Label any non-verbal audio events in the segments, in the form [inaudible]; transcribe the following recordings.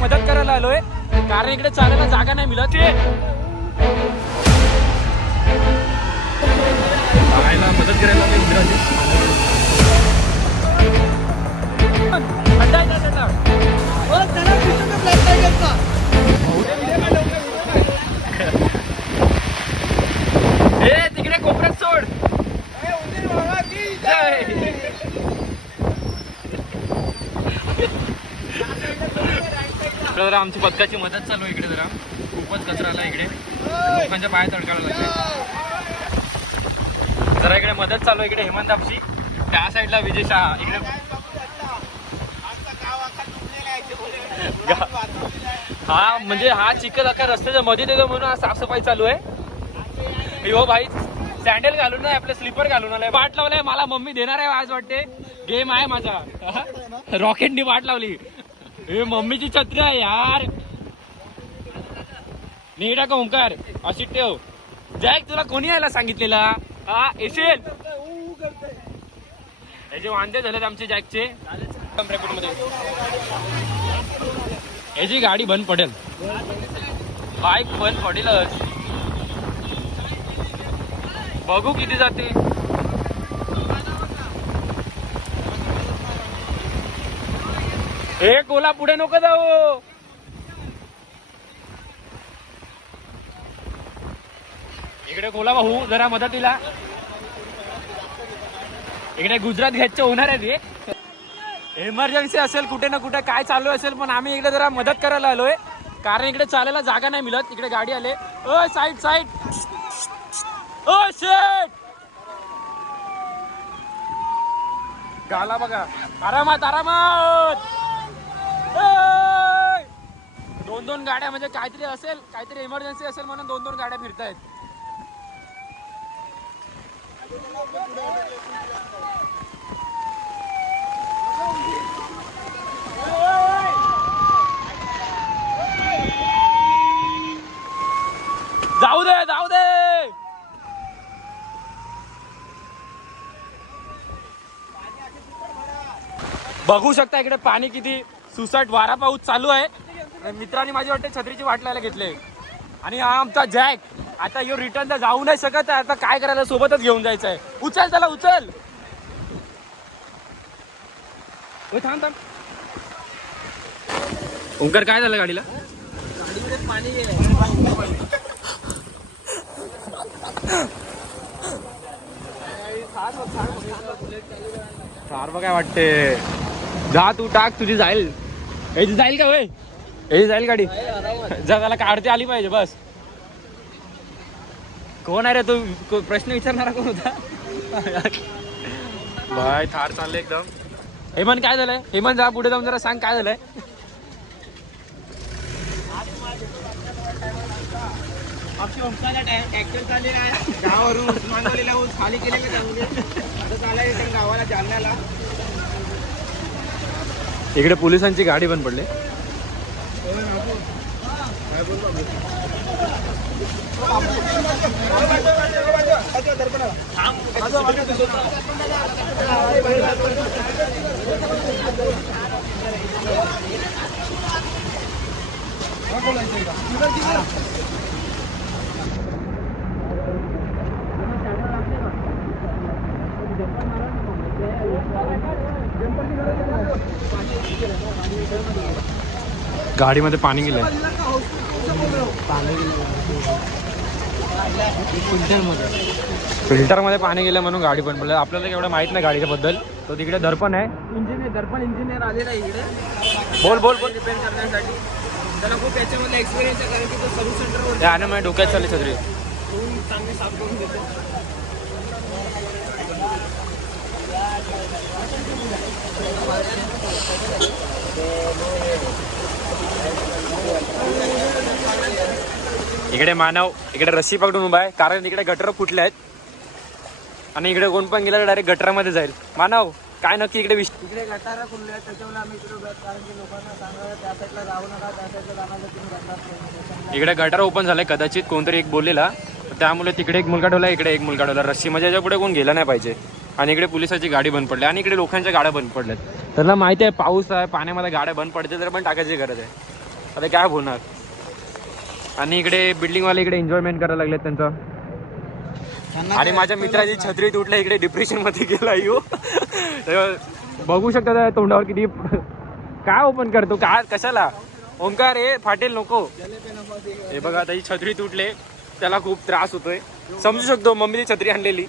मदत करायला आलोय. कारण इकडे चालायला जागा नाही मिळत. मदत करायला आमची पथकाची मदत चालू आहे इकडे जरा. खूपच कचरा आला इकडे. लोकांच्या पाया तडकायला लागले. जरा इकडे मदत चालू आहे इकडे हेमंत आपशी त्या साईडला विजय शहा. इकडे हा म्हणजे हा चिखल अख्खा रस्त्याच्या मध्ये देतो म्हणून हा साफसफाई चालू आहे. हो भाई सँडल घालून नाही आपलं स्लीपर घालून आलाय. वाट लावलाय मला मम्मी देणार आहे आज वाटते. गेम आहे माझा. [laughs] रॉकेटनी वाट लावली. हे मम्मीची छत्री आहे यार. नीडा का ओंकार. अशी ठेव. जॅक तुला कोणी यायला सांगितलेला? हा येशील? याचे वांदे झालेत आमचे जॅकचे. मध्ये याची गाडी बंद पडेल. बाईक बंद पडेलच. बघू किती जाते. हे गोला पुढे नको जाऊ. इकडे गोला भाऊ जरा मदतीला. इकडे गुजरात घ्यायचं होणार आहे ते इमर्जन्सी असेल कुठे ना कुठे काय चालू असेल पण आम्ही इकडे जरा मदत करायला आलोय. कारण इकडे चालायला जागा नाही मिळत इकडे गाडी आले. ओ साईड साईड. ओ शेट गाला बघा. आरामात आरामात! दोन दोन गाड्या म्हणजे काहीतरी असेल काहीतरी इमर्जन्सी असेल म्हणून दोन दोन गाड्या फिरतायत. जाऊ दे जाऊ दे! बघू शकता इकडे पाणी किती सुसाट वारा पाऊस चालू आहे. मित्रांनी माझी वाटते छत्रीची वाट लायला घेतले. आणि हा आमचा जॅक. आता यो रिटर्न तर जाऊ नाही शकत आहे. आता काय करायला सोबतच घेऊन जायचं आहे उचल त्याला उचल. थांब थांब. ओंकार काय झालं गाडीला? थार काय वाटते? जा तू टाक तुझी जाईल. याची जाईल का वय याची जाईल गाडी. जा त्याला काढते आली पाहिजे बस. कोण आहे रे तू? प्रश्न विचारणारा कोण होता? बाय थार चालले एकदम. हेमंत काय झालंय? हेमंत जा पुढे जाऊन जरा सांग काय झालंय. इकडे पोलिसांची गाडी पण पडली. गाडीमध्ये पाणी गेलंय. फिल्टरमध्ये पाणी गेलं म्हणून गाडी पण पडलं आपल्याला एवढं माहीत नाही गाडीच्या बद्दल तो तिकडे दर्पण आहे. इंजिनियर दर्पण इंजिनियर आलेला आहे इकडे. बोल बोल बोल. रिपेअर करण्यासाठी. त्याला खूप याच्यामध्ये एक्सपिरियन्स आहे कारण की तो सर्व्हिस सेंटरवर आणि माझ्या डोक्यात चालली छत्री चांगली साफ करून देतो. इकडे मानव इकडे रस्सी पकडून उभा आहे. कारण इकडे गटर फुटले आहेत. आणि इकडे कोण पण गेला तर डायरेक्ट गटरामध्ये जाईल. मानव काय नक्की इकडे विष इकडे गटारा खुलले आहेत. त्याच्यामुळे आम्ही इकडे उभे आहेत. कारण की लोकांना त्या साईडला जाऊ नका त्या साईडला जाणार तुम्ही गटार इकडे गटार ओपन झालाय कदाचित कोणतरी एक बोललेला. त्यामुळे तिकडे एक मुलगा ठेवला इकडे एक मुलगा ठेवला रस्सी म्हणजे याच्यापुढे कोण गेला नाही पाहिजे. आणि इकडे पोलिसाची गाडी बंद पडली. आणि इकडे लोकांच्या गाड्या बंद पडल्यात. त्यांना माहिती आहे पाऊस आहे पाण्यामध्ये गाड्या बंद पडते तर पण टाकायची गरज आहे. आता काय बोलणार? आणि इकडे बिल्डिंग वाले इकडे एन्जॉयमेंट करायला लागलेत त्यांचं. आणि माझ्या मित्राची छत्री तुटल्या इकडे डिप्रेशनमध्ये गेला येऊ तर बघू शकता त्या तोंडावर किती काय ओपन करतो काय कशाला? ओंकार हे फाटेल नको. हे बघा त्याची छत्री तुटले त्याला खूप त्रास होतोय. समजू शकतो मम्मीने छत्री आणलेली.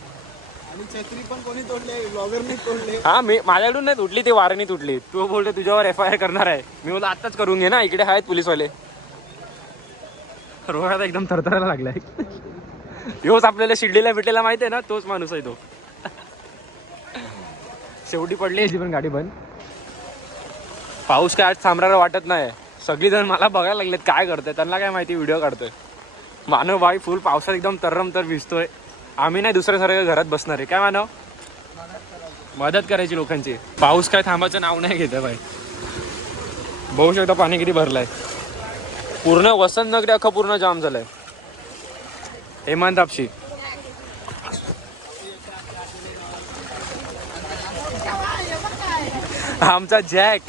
आणि छत्री पण कोणी तोडले ब्लॉगरनी तोडले. हा मी माझ्याकडून नाही तुटली ती वारणी तुटली. तू बोलते तुझ्यावर एफ आय आर करणार आहे. मी बोला आत्ताच करून घे ना इकडे आहेत पोलीसवाले रोहात एकदम थरथरायला लागलाय. योच आपल्याला शिडलीला भेटलेला माहिती आहे ना तोच माणूस आहे तो. शेवटी पडली याची पण गाडी बंद पाऊस काय आज थांबणारा वाटत नाही. सगळी जण मला बघायला लागलेत काय करतोय त्यांना काय माहिती व्हिडिओ काढतोय. मानव भाई फुल पावसात एकदम तर्रम तर भिजतोय. आम्ही नाही दुसऱ्यासारखं घरात बसणार आहे. काय मानव? मदत करायची लोकांची. पाऊस काय थांबायचं नाव नाही घेत भाई. बघू शकता पाणी किती भरलंय. पूर्ण वसंत नगरी अख्खा पूर्ण जाम झालाय. हेमंत आपशी. आमचा जॅक.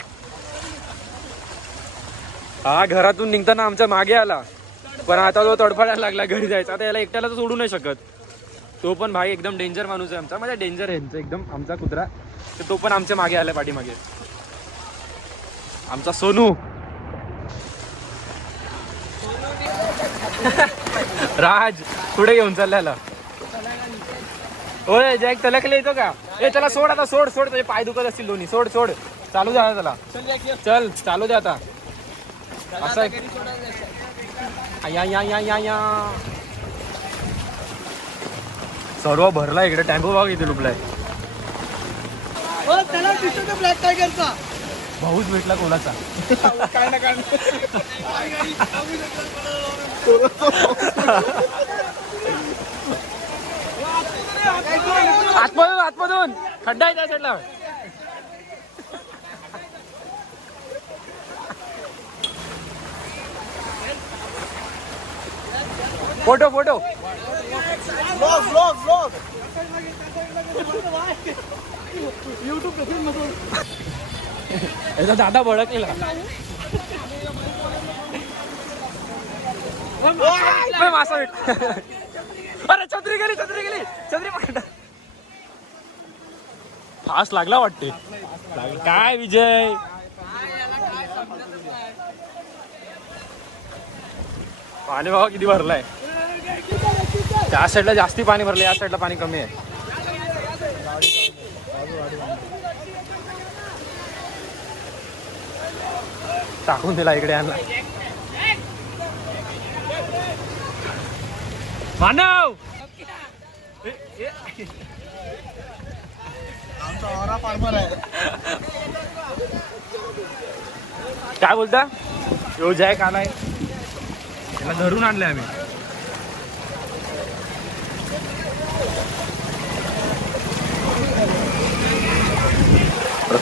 हा घरातून निघताना आमच्या मागे आला. पण आता तो तडफडायला लागला घरी जायचा. आता याला एकट्याला तर सोडू नाही शकत. तो पण भाई एकदम डेंजर माणूस आहे आमचा. म्हणजे डेंजर आहे एकदम. आमचा कुत्रा. तर तो पण आमच्या मागे आला पाठीमागे. आमचा सोनू. राज पुढे घेऊन चालल्याला होय जॅक तलकले येतो का? ए त्याला सोड आता सोड सोड. त्याचे पाय दुखत असतील दोन्ही. सोड सोड. चालू द्या त्याला. चल चालू द्या आता. असं. या या या या या सर्व भरला इकडे. टेम्पो बघ इथे लुपलाय ब्लॅक टायगरचा भाऊच भेटला कोणाचा? काय ना काय आतमधून आतमधून. खड्डा आहे त्या साईडला photo photo. Blog blog blog YouTube याचा दादा भडकलेला मासा भेट. अरे छत्री गेली छत्री गेली. छत्री पकडा. फास लागला वाटते. काय विजय? पाणी बाबा किती भरलाय. त्या साईडला जास्ती पाणी भरलं या साईडला पाणी कमी आहे. टाकून दिला इकडे आणला मानव! आहे. काय बोलता? यो जॅक आलाय त्याला धरून आणलंय आम्ही.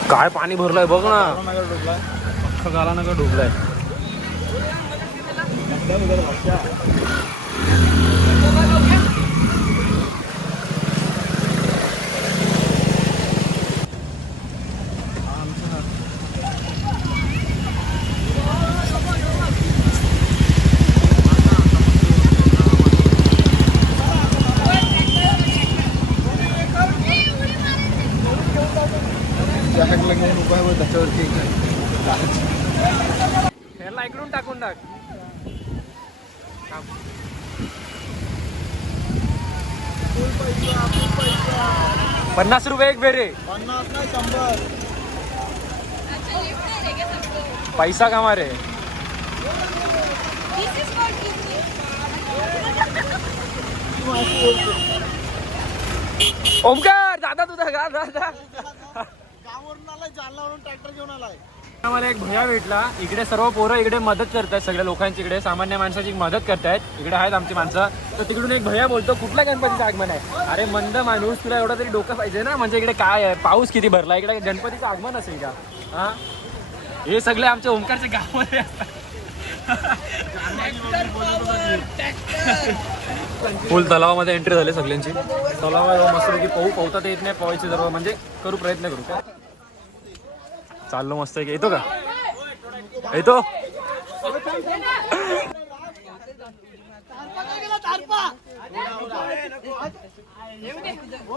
काय पाणी भरलंय बघ ना. नगर डुबला अख्खं गाला नका डुबलाय जॅकला घेऊन उभा आहे त्याच्यावरती ह्याला इकडून टाकून टाक. पन्नास रुपये एक बेरे पन्नास नाही शंभर. पैसा कमा रे. ओमकार दादा तुझा गा दादा. गावावरून आलाय जालनावरून ट्रॅक्टर घेऊन आलाय. आम्हाला एक भया भेटला. इकडे सर्व पोरं इकडे मदत करतायत सगळ्या लोकांची इकडे. सामान्य माणसाची मदत करतायत. इकडे आहेत आमची माणसं. तर तिकडून एक भया बोलतो कुठल्या गणपतीचं आगमन आहे? अरे मंद माणूस तुला एवढा तरी डोकं पाहिजे ना. म्हणजे इकडे काय आहे? पाऊस किती भरला? इकडे गणपतीचं आगमन असेल का? हा? हे सगळे आमच्या ओंकारचे गावामध्ये फुल तलावामध्ये एंट्री झाली सगळ्यांची. तलावा मस्त की पाहू पावता येत नाही. पावायची जर म्हणजे करू प्रयत्न करू. का चाललो मस्त आहे. का? येतो?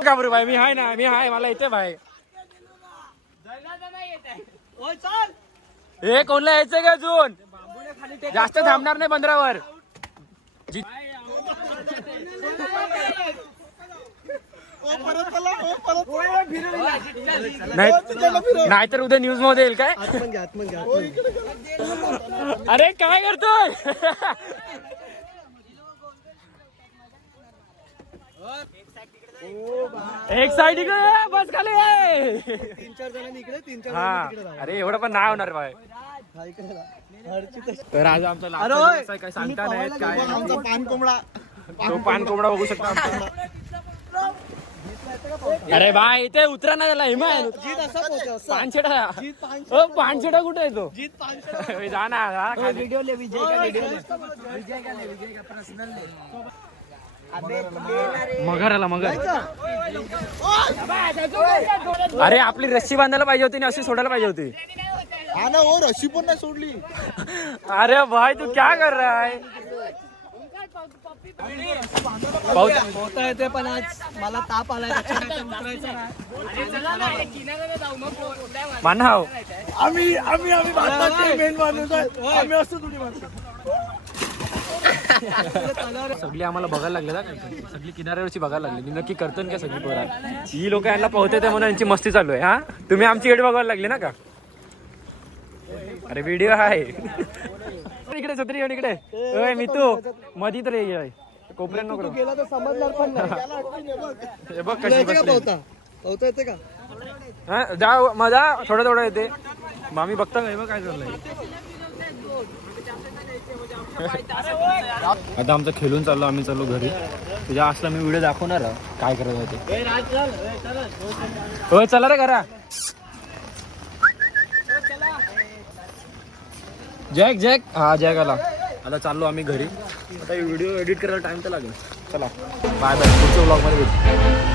का येतो बरं भाई? मी हाय ना मी हाय मला येते भाई. हे कोणला यायचं का अजून? जास्त थांबणार नाही पंधरावर जी- नाही नाहीतर उद्या न्यूजमध्ये येईल काय? अरे काय करतोय? एक साइड इकडे बस खाली ये. तीन चार जणांनी इकडे तीन चार हा. अरे एवढं पण नाही होणार बाय. तर आज आमचा काय सांगता नाही काय? आमचा पान कोंबडा. तो पान कोंबडा बघू शकता. अरे बाय इथे उतरा ना त्याला हिमान जीत असा पोहोच असा. पानछेडा जीत पान ओ पानछेडा कुठे आहे तो? जीत जा ना जा. खाली. व्हिडिओ ले विजय का व्हिडिओ ले. विजय का ले विजय का? पर्सनल ले. मगर आला मगर. अरे आपली रस्सी बांधायला पाहिजे होती आणि अशी सोडायला पाहिजे होती. हा ना हो रशी पण नाही सोडली. अरे भाई तू क्या कर रहा है? होता येते पण आज मला ताप आलाय. मानव आम्ही आम्ही आम्ही भारताचे मेन माणूस. आम्ही असतो माणसं. सगळी आम्हाला बघायला लागले ना सगळी किनाऱ्यावरची बघायला लागली. मी नक्की करतो का सगळी पोरा. ही लोक यांना पोहते ते म्हणून यांची मस्ती चालू आहे हा? तुम्ही आमची गेट बघायला लागली ना का? अरे व्हिडिओ आहे. [laughs] इकडे छत्री घेऊन इकडे. ओय मी तू मधी तर ये. कोपऱ्यात नको. गेला तर समजणार पण नाही. बघ. [laughs] हे बघ तुला कशी येते का बसली. पोहता पोहता येते का? हा, जा मजा थोडं थोडं येते. मामी बघता काय बघ काय चाललंय. [laughs] आता आमचं खेळून चाललो आम्ही चाललो घरी. तुझ्या असला मी व्हिडिओ दाखवणार काय करायचं ते? होय चला रे करा जॅक जॅक. हा जॅक आला. आता चाललो आम्ही घरी. आता व्हिडिओ एडिट करायला टाइम तर लागेल. चला. बाय बाय पुढच्या ब्लॉगमध्ये भेटू.